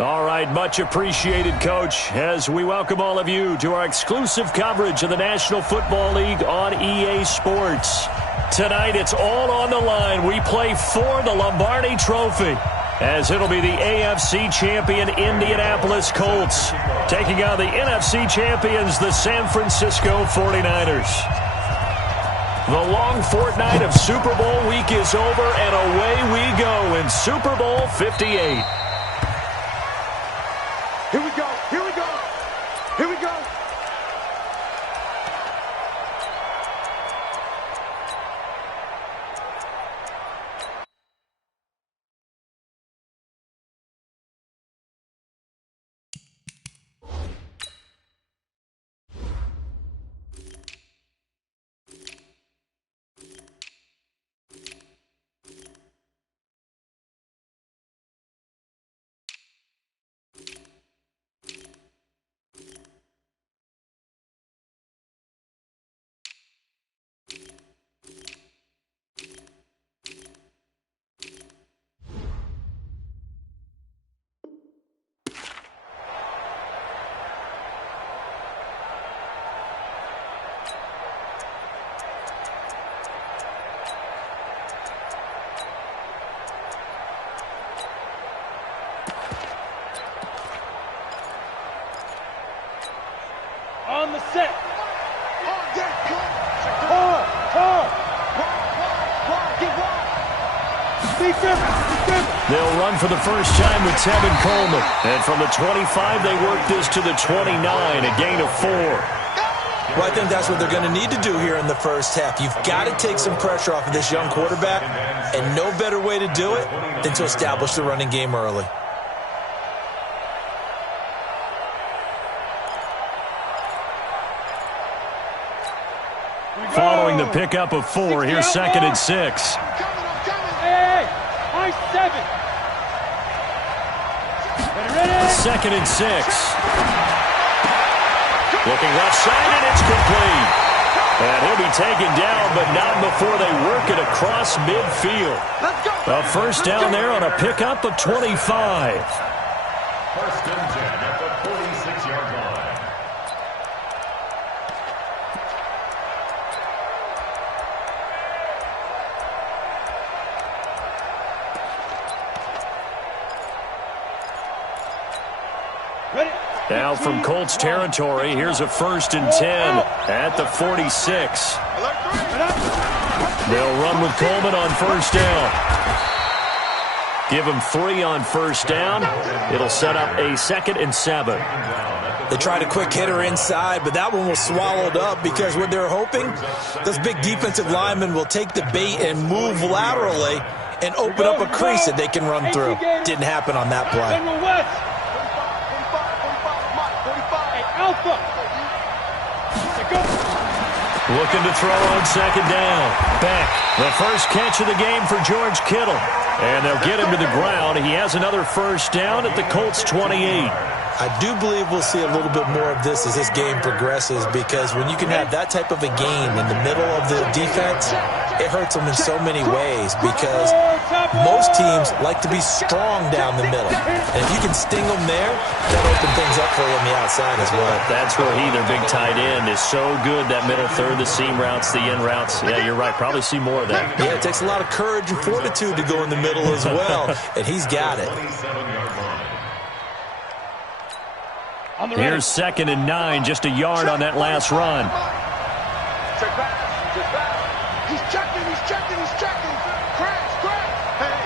All right, much appreciated, Coach, as we welcome all of you to our exclusive coverage of the National Football League on EA Sports. Tonight, it's all on the line. We play for the Lombardi Trophy, as it'll be the AFC champion Indianapolis Colts taking on the NFC champions, the San Francisco 49ers. The long fortnight of Super Bowl week is over, and away we go in Super Bowl 58. Here we go, here we go, here we go. On the set. They'll run for the first time with Tevin Coleman. And from the 25, they work this to the 29, a gain of 4. Well, I think that's what they're going to need to do here in the first half. You've got to take some pressure off of this young quarterback, and no better way to do it than to establish the running game early. Following the pickup of 4, here's 2nd and 6. Hey, high 7. Ready. 2nd and 6. Looking left side, and it's complete. And he'll be taken down, but not before they work it across midfield. A first down there on a pickup of 25. First and 10 at the 46-yard line. Now from Colts territory, here's a 1st and 10 at the 46. They'll run with Coleman on first down. Give him 3 on first down. It'll set up a 2nd and 7. They tried a quick hitter inside, but that one was swallowed up because what they're hoping, those big defensive linemen will take the bait and move laterally and open up a crease that they can run through. Didn't happen on that play. Looking to throw on 2nd down. Back. The first catch of the game for George Kittle. And they'll get him to the ground. He has another first down at the Colts 28. I do believe we'll see a little bit more of this as this game progresses, because when you can have that type of a gain in the middle of the defense, it hurts them in so many ways, because most teams like to be strong down the middle. And if you can sting them there, that'll open things up for you on the outside as well. That's where their big tight end, is so good, that middle third, the seam routes, the in routes. Yeah, you're right. Probably see more of that. Yeah, it takes a lot of courage and fortitude to go in the middle as well, and he's got it. Here's 2nd and 9, just a yard on that last run. He's checking. Crash. Hey,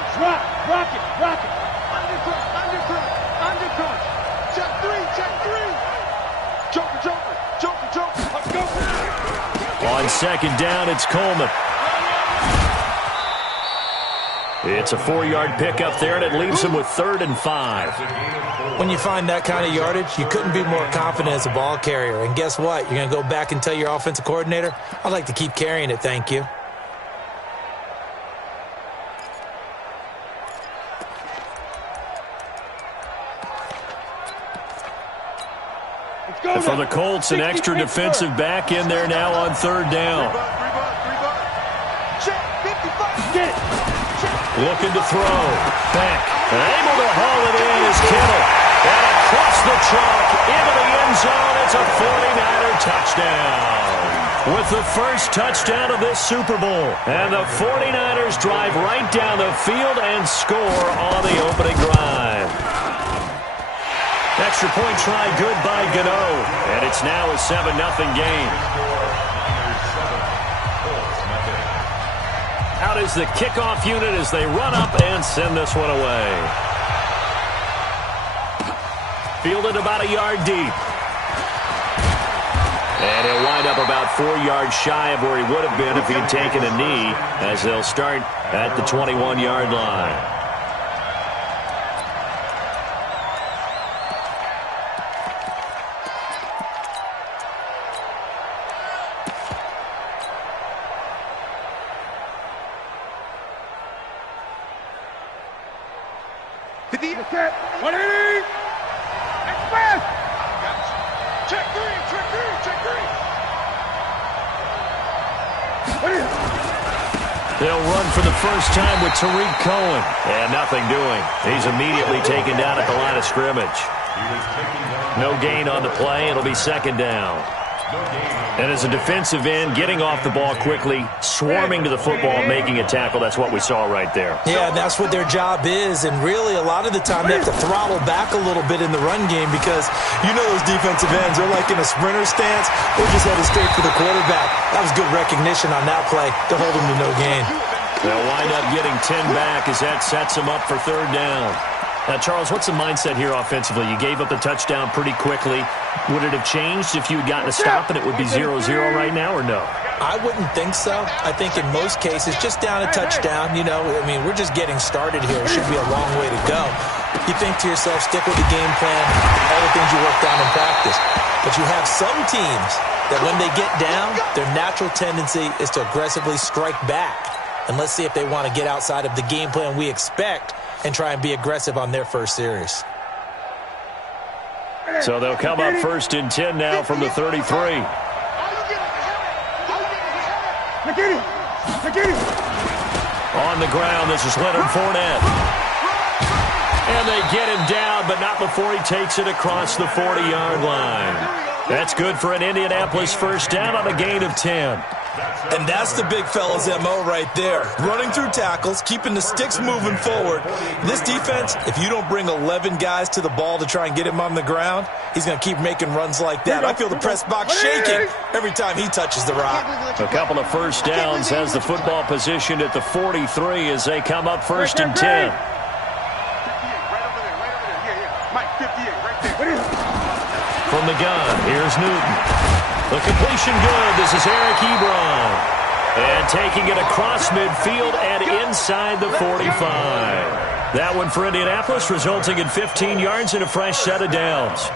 Rock it. Undercut. Check 3. Joker. Let's go. On 2nd down, it's Coleman. It's a 4-yard pickup there, and it leaves him with 3rd and 5. When you find that kind of yardage, you couldn't be more confident as a ball carrier. And guess what? You're going to go back and tell your offensive coordinator, I'd like to keep carrying it, thank you. For the Colts, an extra defensive back in there now on 3rd down. Looking to throw. Back. Able to haul it in is Kittle. And across the chalk into the end zone. It's a 49er touchdown. With the first touchdown of this Super Bowl. And the 49ers drive right down the field and score on the opening drive. Extra point try good by Gano. And it's now a 7-0 game. Out is the kickoff unit as they run up and send this one away. Fielded about a yard deep. And he'll wind up about 4 yards shy of where he would have been if he'd taken a knee, as they'll start at the 21-yard line. They'll run for the first time with Tariq Cohen. And nothing doing. He's immediately taken down at the line of scrimmage. No gain on the play. It'll be second down. And as a defensive end, getting off the ball quickly, swarming to the football, making a tackle, that's what we saw right there. Yeah, that's what their job is. And really, a lot of the time, they have to throttle back a little bit in the run game because you know those defensive ends, they're like in a sprinter stance. They're just headed straight for the quarterback. That was good recognition on that play to hold them to no gain. They'll wind up getting 10 back as that sets them up for third down. Now, Charles, what's the mindset here offensively? You gave up the touchdown pretty quickly. Would it have changed if you had gotten a stop and it would be 0-0 right now, or no? I wouldn't think so. I think in most cases, just down a touchdown, you know, I mean, we're just getting started here. It should be a long way to go. You think to yourself, stick with the game plan, all the things you worked on in practice. But you have some teams that when they get down, their natural tendency is to aggressively strike back. And let's see if they want to get outside of the game plan we expect and try and be aggressive on their first series. So they'll come up first and 10 now from the 33. On the ground, this is Leonard Fournette. And they get him down, but not before he takes it across the 40-yard line. That's good for an Indianapolis first down on a gain of 10. And that's the big fella's MO right there. Running through tackles, keeping the sticks moving forward. This defense, if you don't bring 11 guys to the ball to try and get him on the ground, he's going to keep making runs like that. I feel the press box shaking every time he touches the rock. A couple of first downs has the football positioned at the 43 as they come up first and 10. From the gun, here's Newton. The completion good. This is Eric Ebron. And taking it across midfield and inside the 45. That one for Indianapolis, resulting in 15 yards and a fresh set of downs.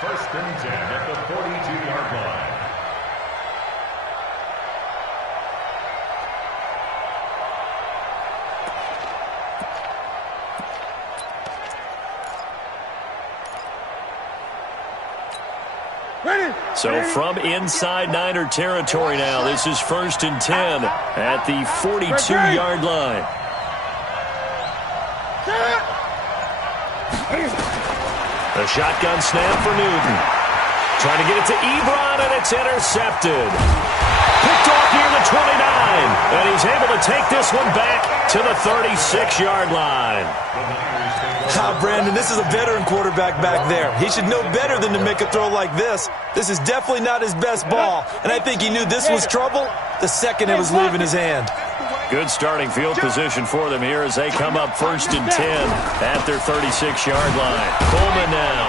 First and 10 at the 42-yard line. So from inside Niner territory now, this is first and 10 at the 42-yard line. A shotgun snap for Newton. Trying to get it to Ebron, and it's intercepted. Picked off near the 29, and he's able to take this one back to the 36-yard line. Brandon, this is a veteran quarterback back there. He should know better than to make a throw like this. This is definitely not his best ball, and I think he knew this was trouble the second it was leaving his hand. Good starting field position for them here as they come up first and 10 at their 36-yard line. Coleman now.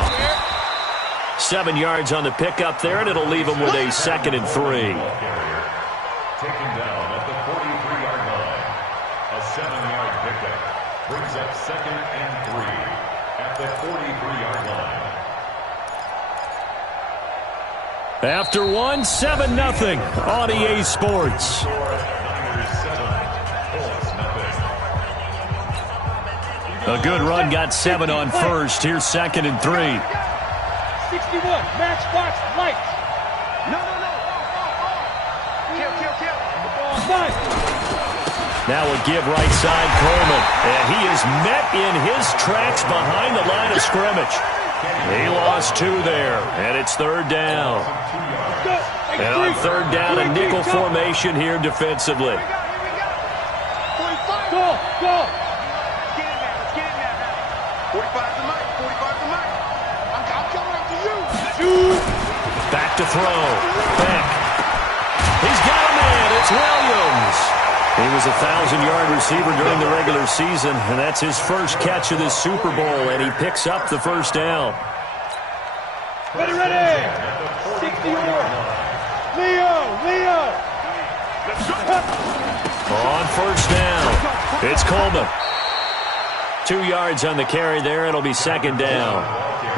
7 yards on the pickup there, and it'll leave them with a second and 3. Taken down at the 43-yard line. A 7-yard pickup brings up second and 3 at the 43-yard line. After one, 7-0 on EA Sports. A good run, got 7 on first. Here's second and 3. 61, matchbox lights. No. Kill. Five. Now a give right side, Coleman. And he is met in his tracks behind the line of scrimmage. He lost 2 there, and it's 3rd down. And on 3rd down, a nickel formation here defensively. Go! 45 to Mike. 45 to Mike. I'm coming up to you. Back to throw. Beck. He's got a man. It's Williams. He was a 1,000-yard receiver during the regular season, and that's his first catch of this Super Bowl, and he picks up the 1st down. Ready! 60-yard. Leo! On 1st down, it's Coleman. 2 yards on the carry there. It'll be 2nd down.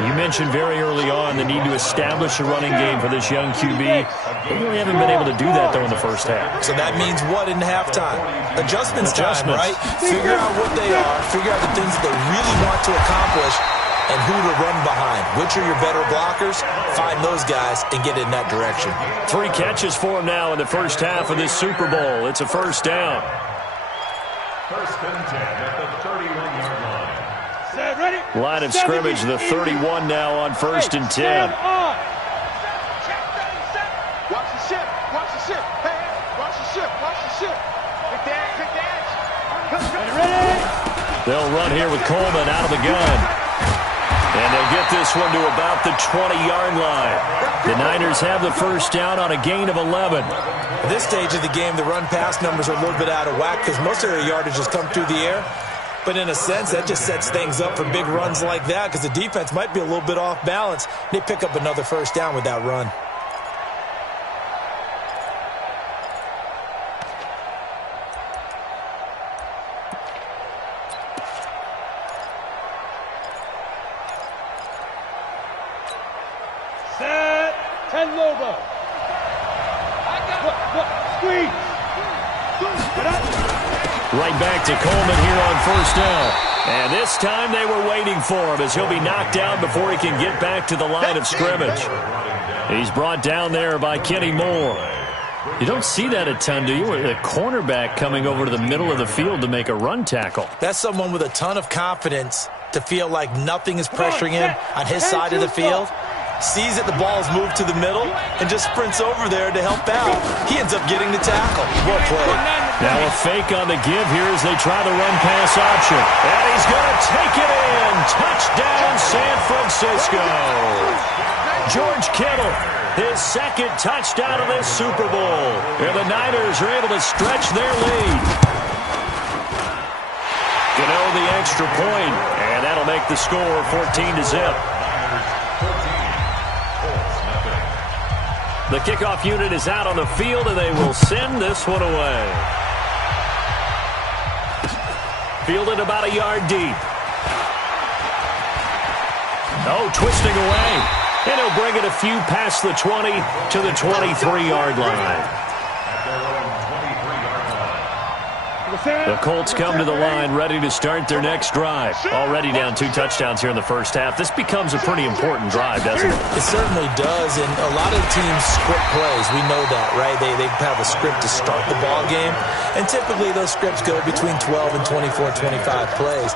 You mentioned very early on the need to establish a running game for this young QB. They really haven't been able to do that, though, in the first half. So that means what in halftime? Adjustments time, right? Figure out what they are. Figure out the things that they really want to accomplish and who to run behind. Which are your better blockers? Find those guys and get in that direction. 3 catches for him now in the first half of this Super Bowl. It's a 1st down. 1st and 10 at the 31-yard line. Set, ready? Line of scrimmage, the 31 now on 1st and 10. Watch the ship. Hey, watch the ship. Pick the edge. Ready? They'll run here with Coleman out of the gun. And they'll get this one to about the 20-yard line. The Niners have the 1st down on a gain of 11. At this stage of the game, the run-pass numbers are a little bit out of whack because most of their yardage has come through the air. But in a sense, that just sets things up for big runs like that because the defense might be a little bit off balance. They pick up another 1st down with that run. Set. 10 Lobo. Squeeze. Right back to Coleman here on 1st down. And this time they were waiting for him as he'll be knocked down before he can get back to the line of scrimmage. He's brought down there by Kenny Moore. You don't see that a ton, do you? A cornerback coming over to the middle of the field to make a run tackle. That's someone with a ton of confidence to feel like nothing is pressuring him on his side of the field. Sees that the ball's moved to the middle and just sprints over there to help out. He ends up getting the tackle. Well played. Now a fake on the give here as they try the run-pass option. And he's going to take it in. Touchdown, San Francisco. George Kittle, his 2nd touchdown of this Super Bowl. And the Niners are able to stretch their lead. Gano the extra point, and that'll make the score 14-0. The kickoff unit is out on the field, and they will send this one away. Fielded about a yard deep. Oh, twisting away. And he'll bring it a few past the 20 to the 23-yard line. The Colts come to the line ready to start their next drive. Already down 2 touchdowns here in the first half. This becomes a pretty important drive, doesn't it? It certainly does, and a lot of teams script plays. We know that, right? They have a script to start the ball game, and typically those scripts go between 12 and 24, 25 plays.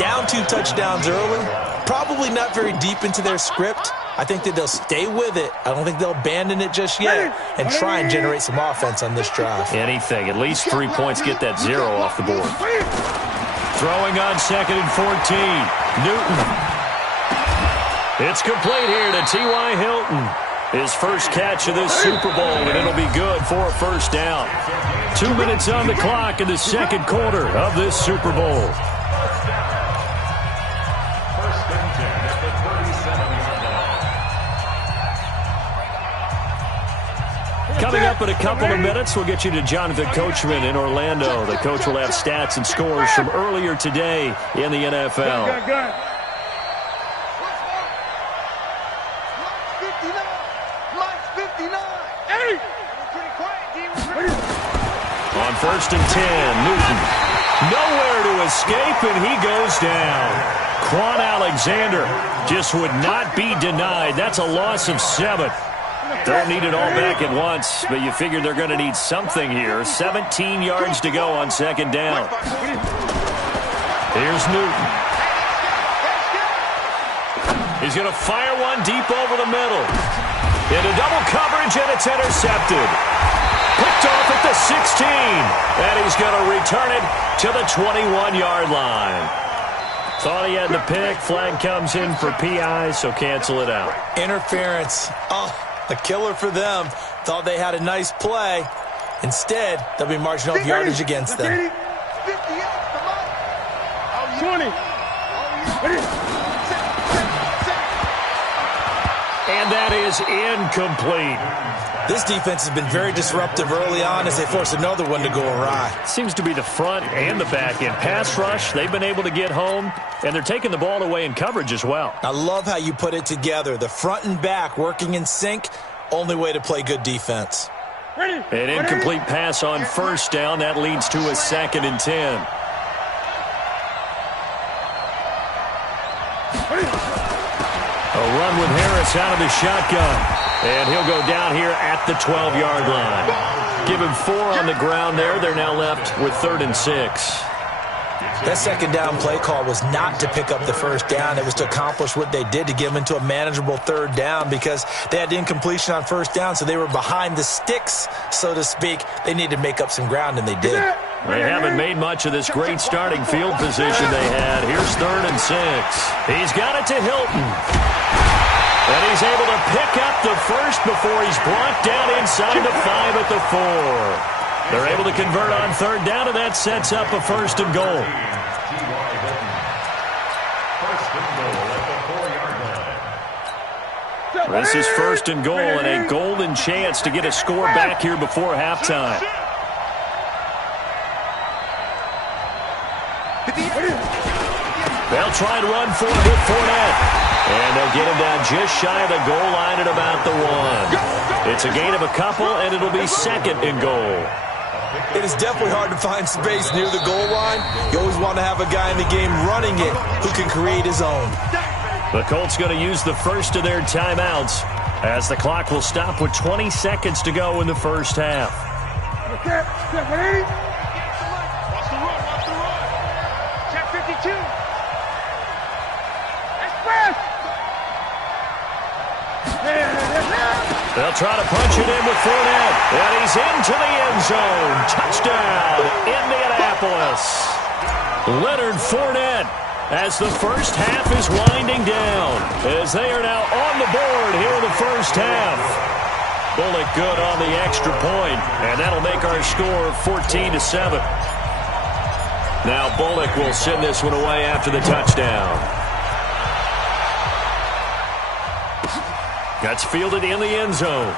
Down 2 touchdowns early, probably not very deep into their script. I think that they'll stay with it. I don't think they'll abandon it just yet and try and generate some offense on this drive. Anything. At least 3 points get that 0 off the board. Throwing on 2nd and 14. Newton. It's complete here to T.Y. Hilton. His first catch of this Super Bowl, and it'll be good for a 1st down. 2 minutes on the clock in the 2nd quarter of this Super Bowl. Coming up in a couple of minutes, we'll get you to Jonathan Coachman in Orlando. The coach will have stats and scores from earlier today in the NFL. On 1st and 10, Newton. Nowhere to escape, and he goes down. Quan Alexander just would not be denied. That's a loss of 7. Don't need it all back at once, but you figure they're going to need something here. 17 yards to go on 2nd down. Here's Newton. He's going to fire one deep over the middle. Into double coverage, and it's intercepted. Picked off at the 16. And he's going to return it to the 21-yard line. Thought he had the pick. Flag comes in for PI, so cancel it out. Interference. Oh, a killer for them. Thought they had a nice play. Instead, they'll be marching off yardage against them. 20. And that is incomplete. This defense has been very disruptive early on as they force another one to go awry. Seems to be the front and the back end. Pass rush, they've been able to get home, and they're taking the ball away in coverage as well. I love how you put it together. The front and back working in sync, only way to play good defense. An incomplete pass on first down. That leads to a 2nd and 10. A run with Harris out of the shotgun. And he'll go down here at the 12-yard line. Give him 4 on the ground there. They're now left with 3rd and 6. That second down play call was not to pick up the first down. It was to accomplish what they did, to get them into a manageable 3rd down, because they had incompletion on first down, so they were behind the sticks, so to speak. They needed to make up some ground, and they did. They haven't made much of this great starting field position they had. Here's 3rd and 6. He's got it to Hilton. And he's able to pick up the first before he's brought down inside the 5 at the 4. They're able to convert on 3rd down, and that sets up a 1st and goal. This is 1st and goal, and a golden chance to get a score back here before halftime. They'll try and run for it with Fournette. And they'll get him down just shy of the goal line at about the 1. It's a gain of a couple, and it'll be 2nd and goal. It is definitely hard to find space near the goal line. You always want to have a guy in the game running it who can create his own. The Colts going to use the first of their timeouts as the clock will stop with 20 seconds to go in the first half. Okay, ready? Watch the run, watch the run. Check 52. Express. They'll try to punch it in with Fournette. And he's into the end zone. Touchdown, Indianapolis. Leonard Fournette, as the first half is winding down, as they are now on the board here in the first half. Bullock good on the extra point, and that'll make our score 14-7. Now Bullock will send this one away after the touchdown. That's fielded in the end zone.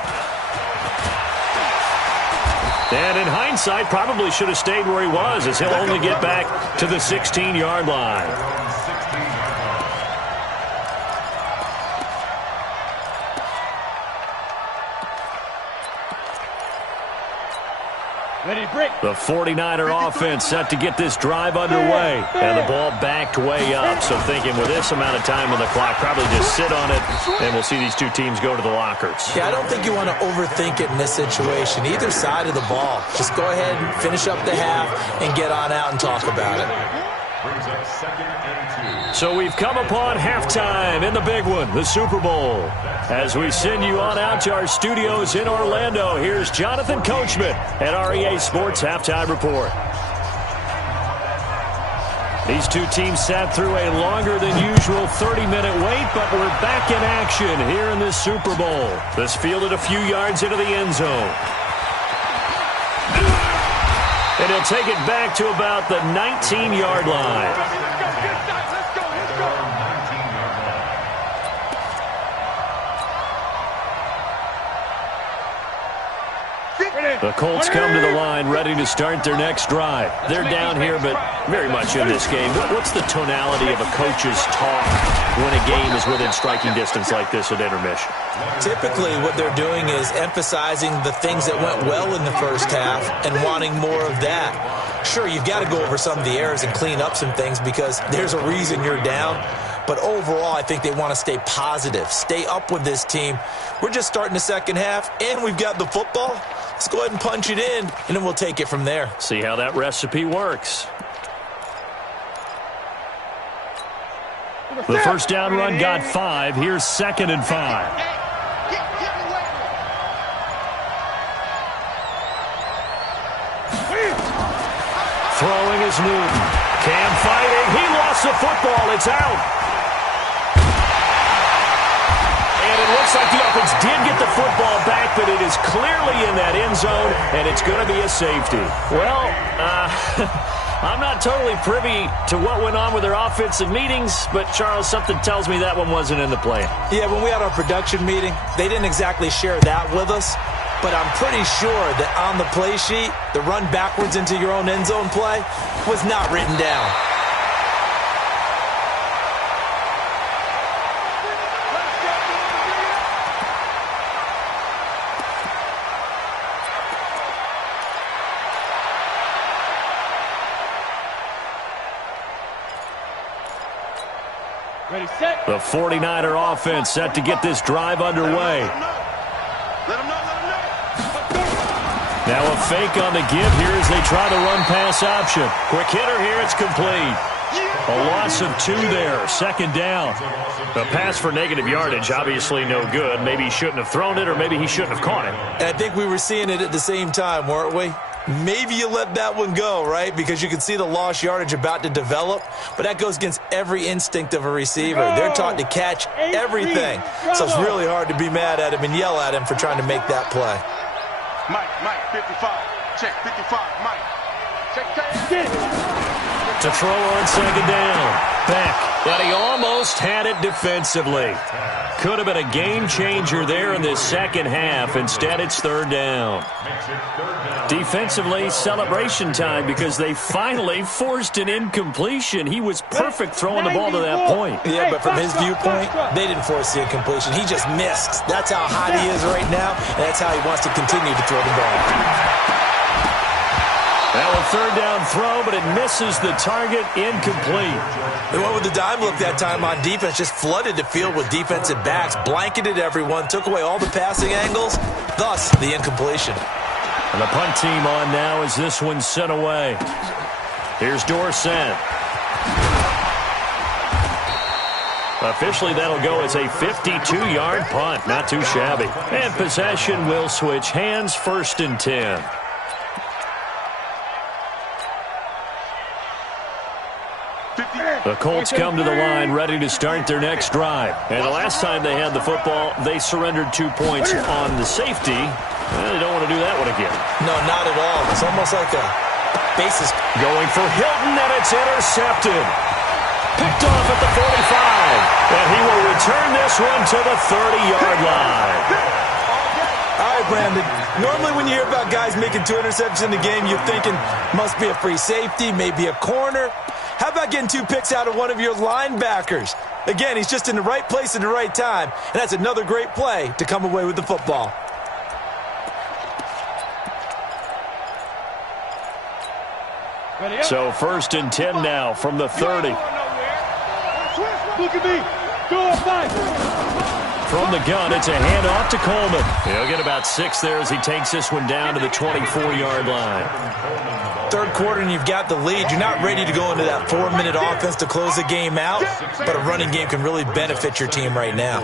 And in hindsight, probably should have stayed where he was, as he'll only get back to the 16-yard line. The 49er offense set to get this drive underway. And the ball backed way up. So thinking with this amount of time on the clock, probably just sit on it, and we'll see these two teams go to the lockers. Yeah, I don't think you want to overthink it in this situation. Either side of the ball. Just go ahead and finish up the half and get on out and talk about it. Brings up 2nd and 2. So we've come upon halftime in the big one, the Super Bowl. As we send you on out to our studios in Orlando, here's Jonathan Coachman at our EA Sports Halftime Report. These two teams sat through a longer than usual 30-minute wait, but we're back in action here in this Super Bowl. This fielded a few yards into the end zone. And he'll take it back to about the 19-yard line. The Colts come to the line ready to start their next drive. They're down here, but very much in this game. What's the tonality of a coach's talk when a game is within striking distance like this at intermission? Typically, what they're doing is emphasizing the things that went well in the first half and wanting more of that. Sure, you've got to go over some of the errors and clean up some things because there's a reason you're down. But overall, I think they want to stay positive, stay up with this team. We're just starting the second half, and we've got the football. Let's go ahead and punch it in, and then we'll take it from there. See how that recipe works. The first down run got 5. Here's 2nd and 5. Throwing is Newton. Cam fighting. He lost the football. It's out. And it looks like the offense did get the football back, but it is clearly in that end zone, and it's going to be a safety. Well, I'm not totally privy to what went on with their offensive meetings, but, Charles, something tells me that one wasn't in the plan. Yeah, when we had our production meeting, they didn't exactly share that with us. But I'm pretty sure that on the play sheet, the run backwards into your own end zone play was not written down. Ready, set. The 49er offense set to get this drive underway. Now a fake on the give here as they try the run-pass option. Quick hitter here, it's complete. A loss of 2 there, 2nd down. The pass for negative yardage, obviously no good. Maybe he shouldn't have thrown it, or maybe he shouldn't have caught it. And I think we were seeing it at the same time, weren't we? Maybe you let that one go, right? Because you can see the lost yardage about to develop. But that goes against every instinct of a receiver. They're taught to catch everything. So it's really hard to be mad at him and yell at him for trying to make that play. Mike, 55. Check, 55, Mike. Check. To throw on 2nd down. Beck, but he almost had it defensively. Could have been a game changer there in this second half. Instead, it's 3rd down. Defensively, celebration time because they finally forced an incompletion. He was perfect throwing the ball to that point. Yeah, but from his viewpoint, they didn't force the incompletion. He just missed. That's how hot he is right now, and that's how he wants to continue to throw the ball. Now a 3rd down throw, but it misses the target, incomplete. They went with the dime look that time on defense, just flooded the field with defensive backs, blanketed everyone, took away all the passing angles, thus the incompletion. And the punt team on now as this one's sent away. Here's Dorsett. Officially, that'll go as a 52-yard punt. Not too shabby. And possession will switch hands, 1st and 10. The Colts come to the line ready to start their next drive. And the last time they had the football, they surrendered 2 points on the safety. Well, they don't want to do that one again. No, not at all. It's almost like a basis. Going for Hilton, and it's intercepted. Picked off at the 45. And he will return this one to the 30-yard line. All right, Brandon. Normally when you hear about guys making 2 interceptions in the game, you're thinking must be a free safety, maybe a corner. How about getting 2 picks out of one of your linebackers? Again, he's just in the right place at the right time, and that's another great play to come away with the football. So 1st and 10 now from the 30. Look at me. Go up, fight. From the gun, it's a handoff to Coleman. He'll get about 6 there as he takes this one down to the 24-yard line. 3rd quarter and you've got the lead. You're not ready to go into that 4-minute offense to close the game out, but a running game can really benefit your team right now.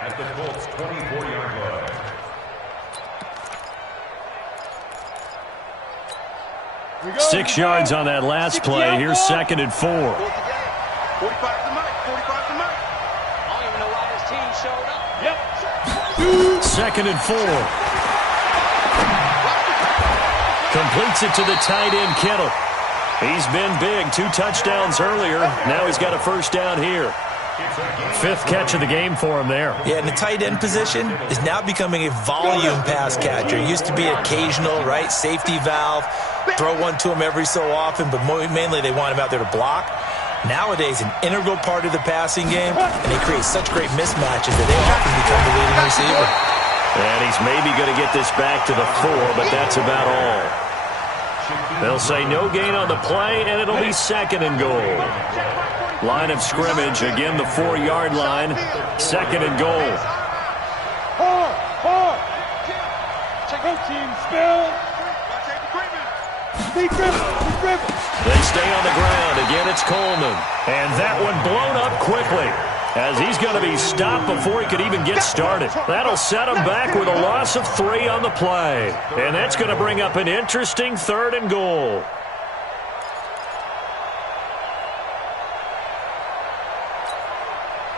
At the Colts' 24-yard line. 6 yards on that last play. Here's 2nd and 4. 45 to Mike, 45 to Mike. I don't even know why this team showed up. Yep. 2nd and 4. Completes it to the tight end, Kittle. He's been big. 2 touchdowns earlier. Now he's got a 1st down here. 5th catch of the game for him there. Yeah, and the tight end position is now becoming a volume pass catcher. It used to be occasional, right? Safety valve. Throw one to him every so often, but mainly they want him out there to block. Nowadays, an integral part of the passing game, and they create such great mismatches that they often become the leading receiver. And he's maybe going to get this back to the 4, but that's about all. They'll say no gain on the play, and it'll be 2nd and goal. Line of scrimmage, again the 4-yard line. 2nd and goal. Hard. Check out team, spell. Be dribble. They stay on the ground. Again, it's Coleman. And that one blown up quickly, as he's going to be stopped before he could even get started. That'll set him back with a loss of 3 on the play. And that's going to bring up an interesting 3rd and goal.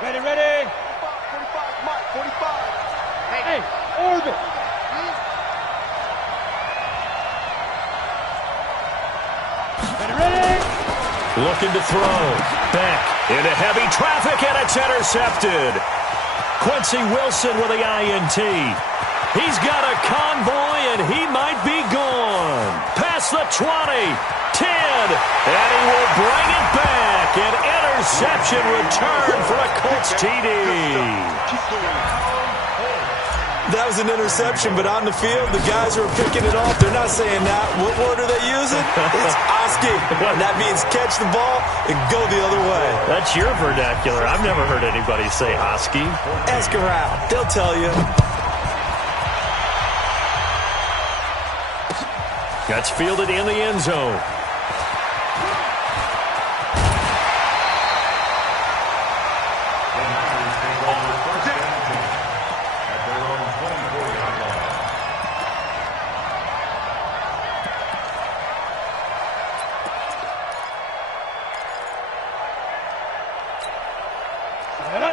Ready, ready. 45, Mike, 45. Hey, orbit. Ready, ready. Looking to throw. Back into heavy traffic, and it's intercepted. Quincy Wilson with the INT. He's got a convoy, and he might be gone. Past the 20, 10, and he will bring it back. An interception return for a Colts TD. That was an interception, but on the field, the guys who are picking it off, they're not saying that. What word are they using? It's Oski. That means catch the ball and go the other way. That's your vernacular. I've never heard anybody say Oski. Ask around. They'll tell you. That's fielded in the end zone.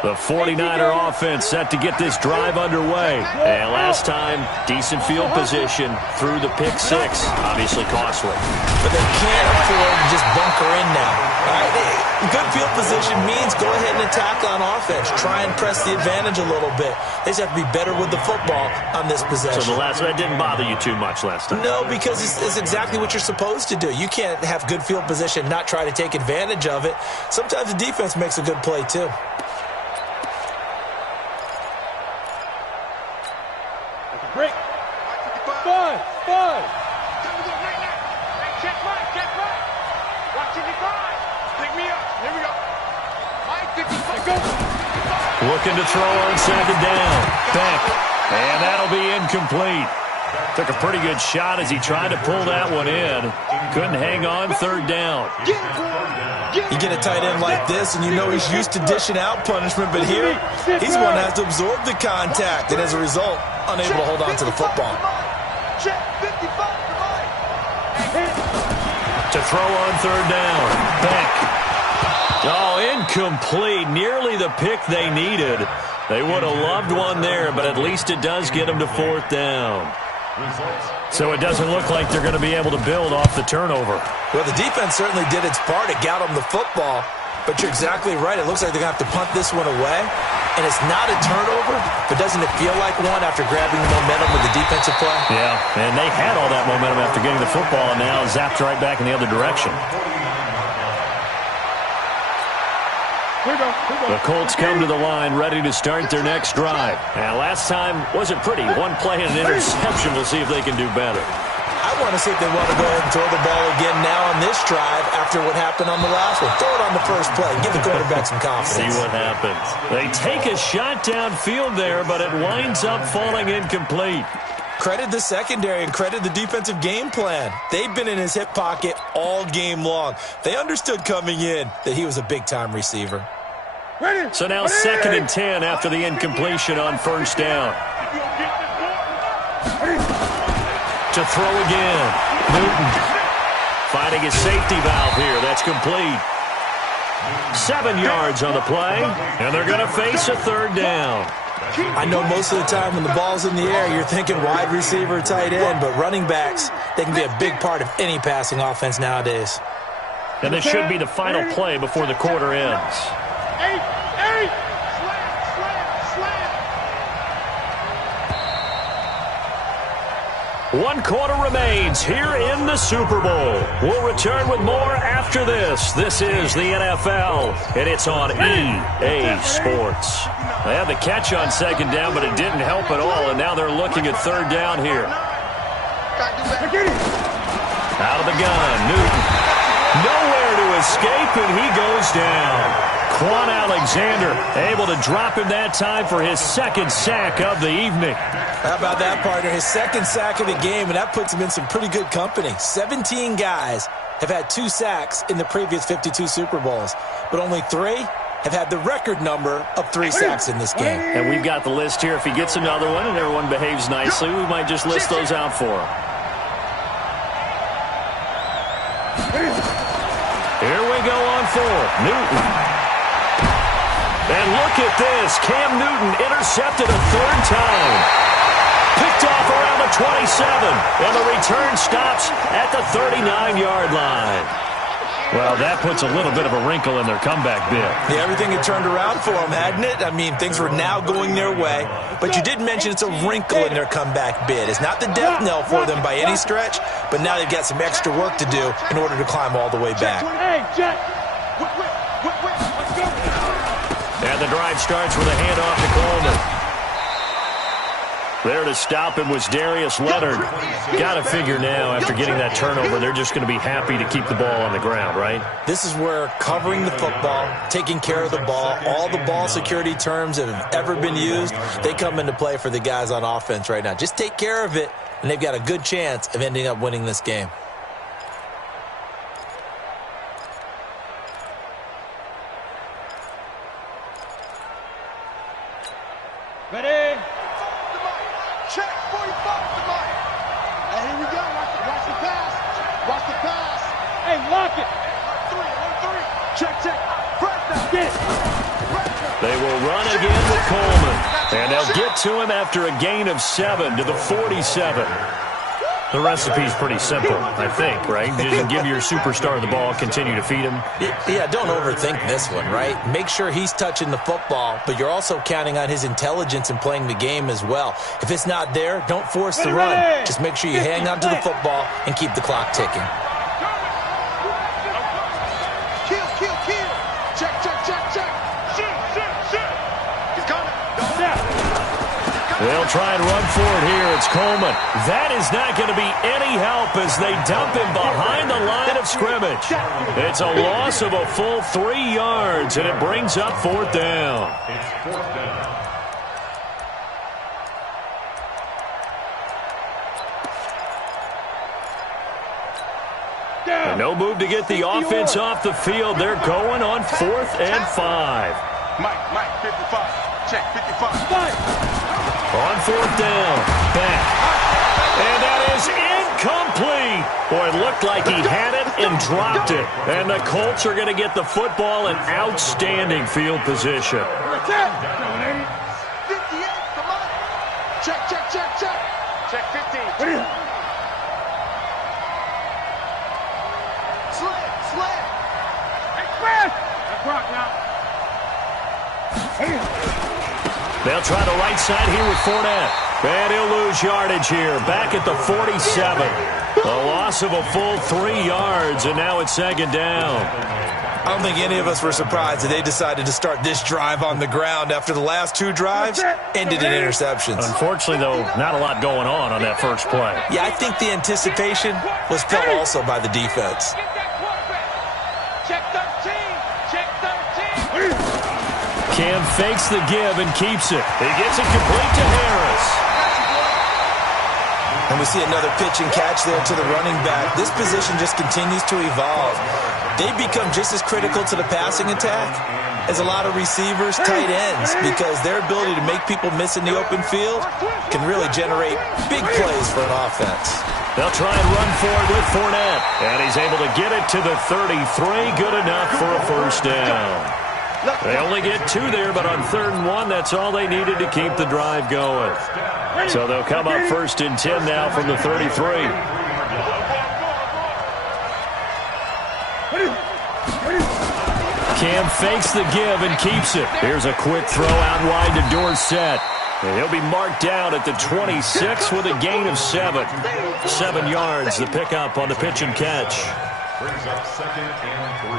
The 49er offense set to get this drive underway. And last time, decent field position through the pick 6. Obviously costly. But they can't afford to just bunker in now. Right? Good field position means go ahead and attack on offense. Try and press the advantage a little bit. They just have to be better with the football on this possession. So that didn't bother you too much last time? No, because it's exactly what you're supposed to do. You can't have good field position, not try to take advantage of it. Sometimes the defense makes a good play, too. Break. 5. Check right. Watching the guys. Pick me up. Here we go. Mike, 55. Go. Looking to throw on 2nd down. Back. And that'll be incomplete. Took a pretty good shot as he tried to pull that one in. Couldn't hang on 3rd down. You get a tight end like this, and you know he's used to dishing out punishment, but here, he's the one that has to absorb the contact, and as a result, unable to hold on to the football. Check 55. To throw on 3rd down. Back. Oh, incomplete. Nearly the pick they needed. They would have loved one there, but at least it does get them to 4th down. So it doesn't look like they're going to be able to build off the turnover. Well, the defense certainly did its part. It got them the football, but you're exactly right. It looks like they're going to have to punt this one away, and it's not a turnover, but doesn't it feel like one after grabbing the momentum with the defensive play? Yeah, and they had all that momentum after getting the football, and now zapped right back in the other direction. The Colts come to the line ready to start their next drive. And last time wasn't pretty. One play and an interception. We'll see if they can do better. I want to see if they want to go ahead and throw the ball again now on this drive after what happened on the last one. Throw it on the first play. Give the quarterback some confidence. See what happens. They take a shot downfield there, but it winds up falling incomplete. Credit the secondary and credit the defensive game plan. They've been in his hip pocket all game long. They understood coming in that he was a big-time receiver. Ready. So now 2nd and 10 after the incompletion on 1st down. To throw again. Newton finding his safety valve here. That's complete. 7 yards on the play, and they're going to face a 3rd down. I know most of the time when the ball's in the air, you're thinking wide receiver, tight end, but running backs, they can be a big part of any passing offense nowadays. And this should be the final play before the quarter ends. 8. Slam. 1 quarter remains here in the Super Bowl. We'll return with more after this. This is the NFL, and it's on EA Sports. They had the catch on 2nd down, but it didn't help at all, and now they're looking at 3rd down here. Out of the gun, Newton. Nowhere to escape, and he goes down. Quan Alexander able to drop him that time for his 2nd sack of the evening. How about that, partner? His 2nd sack of the game, and that puts him in some pretty good company. 17 guys have had 2 sacks in the previous 52 Super Bowls, but only 3 have had the record number of 3 sacks in this game. And we've got the list here. If he gets another one and everyone behaves nicely, we might just list those out for him. Here we go on 4. Newton. And look at this. Cam Newton intercepted a 3rd time. Picked off around the 27. And the return stops at the 39-yard line. Well, that puts a little bit of a wrinkle in their comeback bid. Yeah, everything had turned around for them, hadn't it? I mean, things were now going their way. But you did mention it's a wrinkle in their comeback bid. It's not the death knell for them by any stretch, but now they've got some extra work to do in order to climb all the way back. And the drive starts with a handoff to Coleman. There to stop him was Darius Leonard. Got to figure now, after getting that turnover, they're just going to be happy to keep the ball on the ground, right? This is where covering the football, taking care of the ball, all the ball security terms that have ever been used, they come into play for the guys on offense right now. Just take care of it, and they've got a good chance of ending up winning this game. Ready? Check 45 to Mike. And here we go. Watch the pass. Watch the pass. Hey, lock it. 1-3. Check. Press that. Get it. They will run again with Coleman. And they'll get to him after a gain of 7 to the 47. The recipe's pretty simple, I think, right? Just give your superstar the ball, continue to feed him. Yeah, don't overthink this one, right? Make sure he's touching the football, but you're also counting on his intelligence in playing the game as well. If it's not there, don't force the run. Just make sure you hang on to the football and keep the clock ticking. Kill. Check. Shoot. He's coming. They'll try and run for it here. It's Coleman. That is not going to be any help as they dump him behind the line of scrimmage. It's a loss of a full 3 yards, and it brings up 4th down. It's 4th down. And no move to get the offense off the field. They're going on 4th and 5. Mike, 55. Check, 55. On 4th down, back. And that is incomplete. Boy, it looked like he had it and dropped it. And the Colts are going to get the football in outstanding field position. 58, come on. Check. Check 15. Slam. Express. That's rock now. They'll try the right side here with Fournette. And he'll lose yardage here. Back at the 47. A loss of a full 3 yards, and now it's 2nd down. I don't think any of us were surprised that they decided to start this drive on the ground after the last 2 drives ended in interceptions. Unfortunately, though, not a lot going on that first play. Yeah, I think the anticipation was felt also by the defense. Check 13. Cam fakes the give and keeps it. He gets it complete to Harris. And we see another pitch and catch there to the running back. This position just continues to evolve. They become just as critical to the passing attack as a lot of receivers, tight ends, because their ability to make people miss in the open field can really generate big plays for an offense. They'll try and run for it with Fournette. And he's able to get it to the 33. Good enough for a 1st down. They only get 2 there, but on 3rd and 1, that's all they needed to keep the drive going. So they'll come up 1st and 10 now from the 33. Cam fakes the give and keeps it. Here's a quick throw out wide to Dorsett. And he'll be marked down at the 26 with a gain of 7. 7 yards, the pickup on the pitch and catch. Brings up 2nd and 3.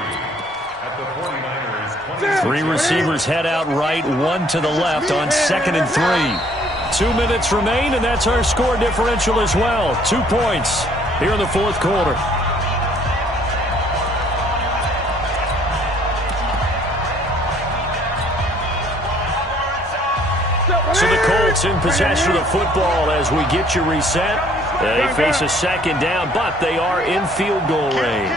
At the 49ers, 3 receivers head out right, 1 to the left on 2nd and 3. 2 minutes remain, and that's our score differential as well. 2 points here in the 4th quarter. So the Colts in possession of the football as we get you reset. They face a second down, but they are in field goal range.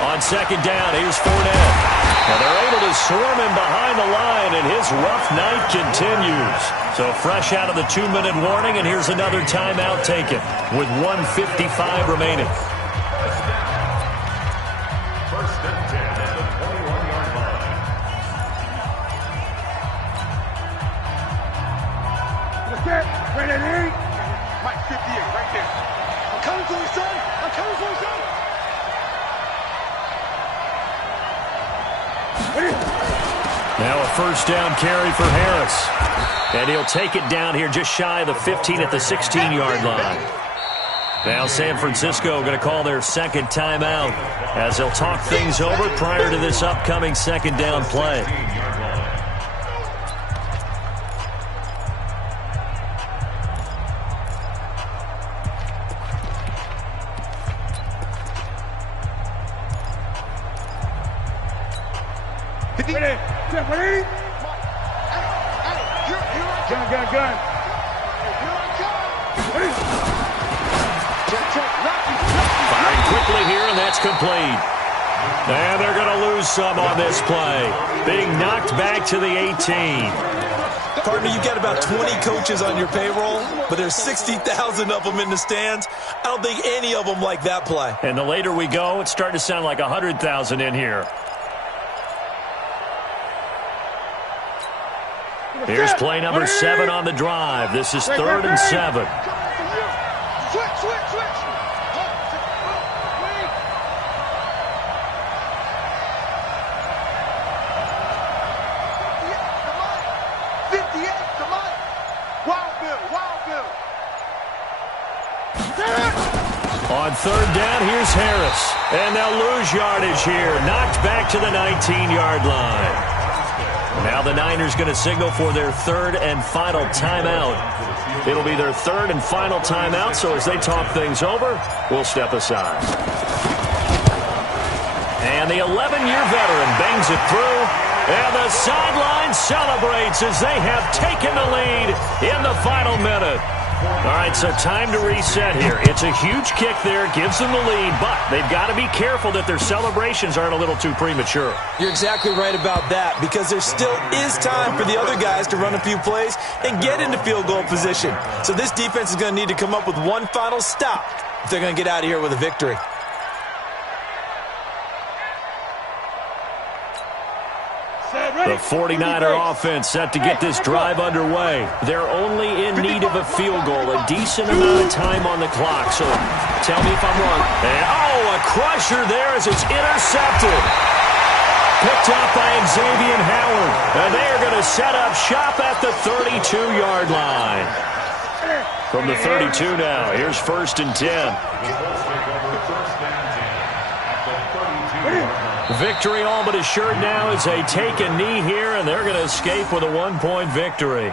On second down, here's Fournette. And they're able to swarm him behind the line, and his rough night continues. So fresh out of the 2-minute warning, and here's another timeout taken with 1:55 remaining. First and 10 at the 21-yard line. Let's get ready. Mike 58, right there. I'm coming for you, son. I'm coming for you, son. Now a first down carry for Harris. And he'll take it down here just shy of the 15 at the 16-yard line. Now San Francisco going to call their second timeout as they'll talk things over prior to this upcoming second down play. Ready? Gun. Firing quickly here, and that's complete. And they're going to lose some on this play. Being knocked back to the 18. Partner, you've got about 20 coaches on your payroll, but there's 60,000 of them in the stands. I don't think any of them like that play. And the later we go, it's starting to sound like 100,000 in here. Here's play number 7 on the drive. This is 3rd and 7. Switch. 58, come on. Wild Bill. On 3rd down, here's Harris. And they'll lose yardage here. Knocked back to the 19-yard line. Now the Niners going to signal for their 3rd and final timeout. It'll be their 3rd and final timeout, so as they talk things over, we'll step aside. And the 11-year veteran bangs it through, and the sideline celebrates as they have taken the lead in the final minute. All right, so time to reset here. It's a huge kick there, gives them the lead, but they've got to be careful that their celebrations aren't a little too premature. You're exactly right about that, because there still is time for the other guys to run a few plays and get into field goal position. So this defense is going to need to come up with one final stop if they're going to get out of here with a victory. The 49er offense set to get this drive underway. They're only in need of a field goal, a decent amount of time on the clock. So tell me if I'm wrong. And, a crusher there as it's intercepted. Picked up by Xavier Howard. And they are going to set up shop at the 32-yard line. From the 32 now, here's 1st and 10. Victory all but assured now as they take a knee here, and they're going to escape with a 1-point victory.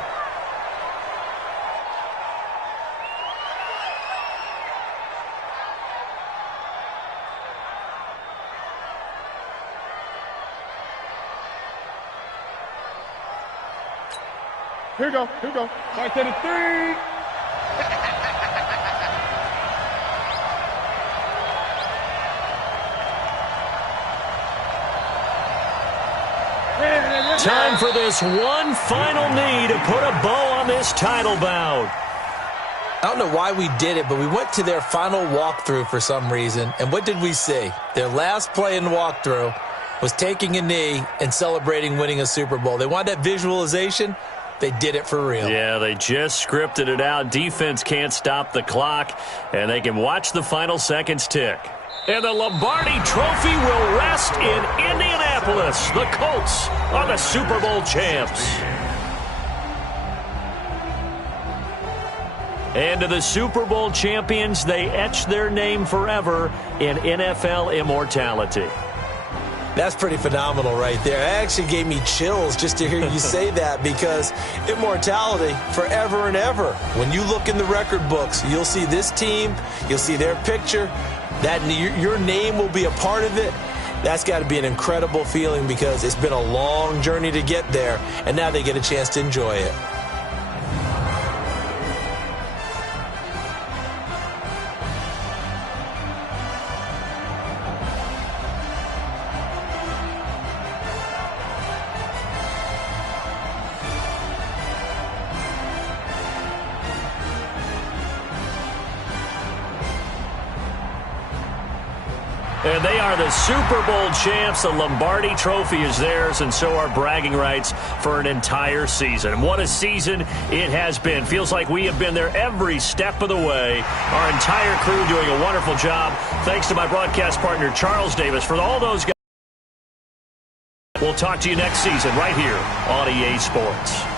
Here we go. Right to the 3. Time for this one final knee to put a bow on this title bout. I don't know why we did it, but we went to their final walkthrough for some reason. And what did we see? Their last play in the walkthrough was taking a knee and celebrating winning a Super Bowl. They wanted that visualization. They did it for real. Yeah, they just scripted it out. Defense can't stop the clock, and they can watch the final seconds tick. And the Lombardi Trophy will rest in Indianapolis. The Colts are the Super Bowl champs. And to the Super Bowl champions, they etch their name forever in NFL immortality. That's pretty phenomenal right there. It actually gave me chills just to hear you say that, because immortality forever and ever. When you look in the record books, you'll see this team, you'll see their picture, that your name will be a part of it. That's got to be an incredible feeling, because it's been a long journey to get there, and now they get a chance to enjoy it. And they are the Super Bowl champs. The Lombardi Trophy is theirs, and so are bragging rights for an entire season. What a season it has been. Feels like we have been there every step of the way. Our entire crew doing a wonderful job. Thanks to my broadcast partner, Charles Davis, for all those guys. We'll talk to you next season right here on EA Sports.